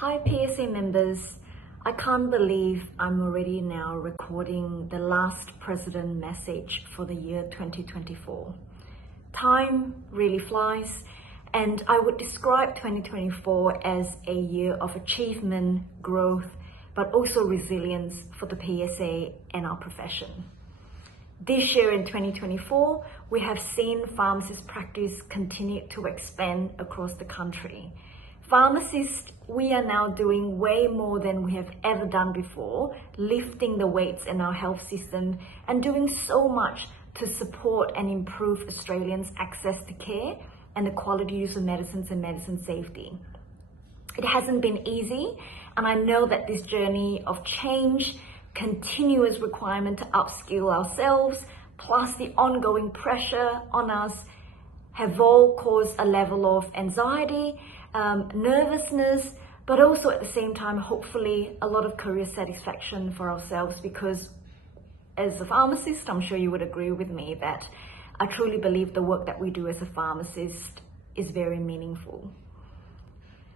Hi PSA members, I can't believe I'm already now recording the last president message for the year 2024. Time really flies, and I would describe 2024 as a year of achievement, growth, but also resilience for the PSA and our profession. This year in 2024, we have seen pharmacist practice continue to expand across the country. Pharmacists, we are now doing way more than we have ever done before, lifting the weights in our health system and doing so much to support and improve Australians' access to care and the quality use of medicines and medicine safety. It hasn't been easy, and I know that this journey of change, continuous requirement to upskill ourselves, plus the ongoing pressure on us have all caused a level of anxiety, nervousness, but also at the same time, hopefully a lot of career satisfaction for ourselves, because as a pharmacist, I'm sure you would agree with me that I truly believe the work that we do as a pharmacist is very meaningful.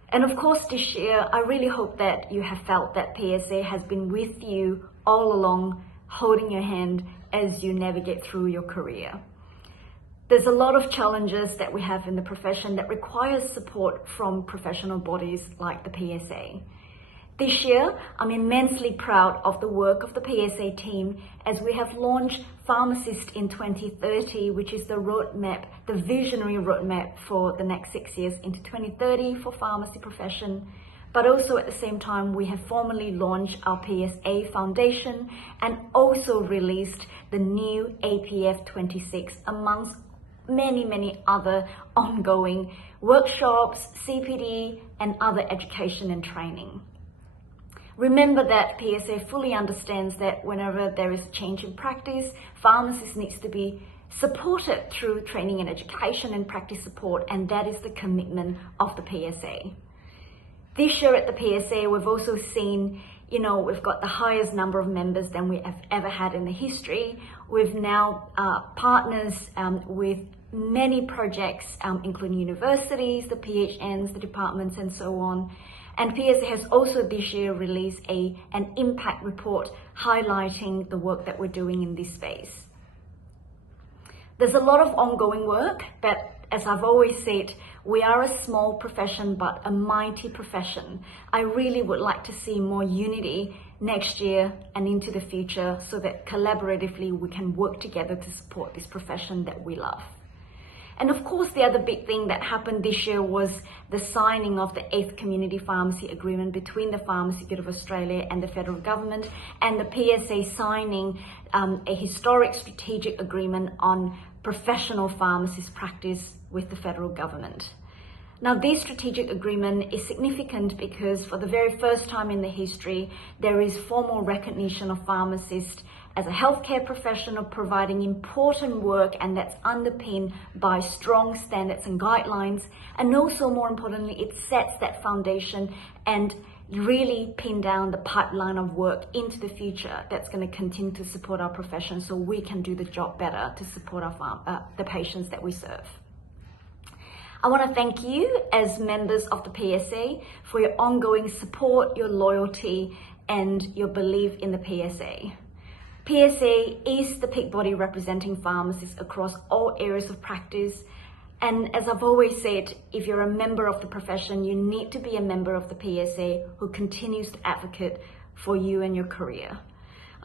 And of course, this year, I really hope that you have felt that PSA has been with you all along, holding your hand as you navigate through your career. There's a lot of challenges that we have in the profession that requires support from professional bodies like the PSA. This year, I'm immensely proud of the work of the PSA team as we have launched Pharmacist in 2030, which is the roadmap, the visionary roadmap for the next 6 years into 2030 for pharmacy profession. But also at the same time, we have formally launched our PSA Foundation and also released the new APF 26 amongst many other ongoing workshops, CPD, and other education and training. Remember that PSA fully understands that whenever there is a change in practice, pharmacists needs to be supported through training and education and practice support, and that is the commitment of the PSA. This year at the PSA, we've also seen, we've got the highest number of members than we have ever had in the history. We've now partners with many projects, including universities, the PHNs, the departments, and so on. And PSA has also this year released an impact report highlighting the work that we're doing in this space. There's a lot of ongoing work, but as I've always said, we are a small profession, but a mighty profession. I really would like to see more unity next year and into the future so that collaboratively we can work together to support this profession that we love. And of course, the other big thing that happened this year was the signing of the 8th Community Pharmacy Agreement between the Pharmacy Guild of Australia and the federal government, and the PSA signing a historic strategic agreement on professional pharmacist practice with the federal government. Now, this strategic agreement is significant because for the very first time in the history, there is formal recognition of pharmacists as a healthcare professional providing important work, and that's underpinned by strong standards and guidelines. And also, more importantly, it sets that foundation and really pin down the pipeline of work into the future that's going to continue to support our profession so we can do the job better to support the patients that we serve. I want to thank you as members of the PSA for your ongoing support, your loyalty, and your belief in the PSA. PSA is the peak body representing pharmacists across all areas of practice. And as I've always said, if you're a member of the profession, you need to be a member of the PSA who continues to advocate for you and your career.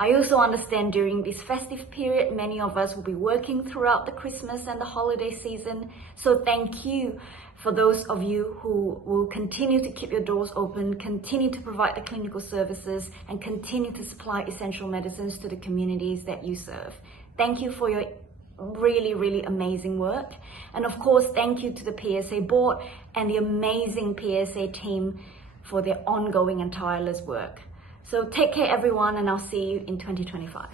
I also understand during this festive period, many of us will be working throughout the Christmas and the holiday season. So thank you for those of you who will continue to keep your doors open, continue to provide the clinical services, and continue to supply essential medicines to the communities that you serve. Thank you for your really amazing work. And of course, thank you to the PSA board and the amazing PSA team for their ongoing and tireless work. So take care everyone, and I'll see you in 2025.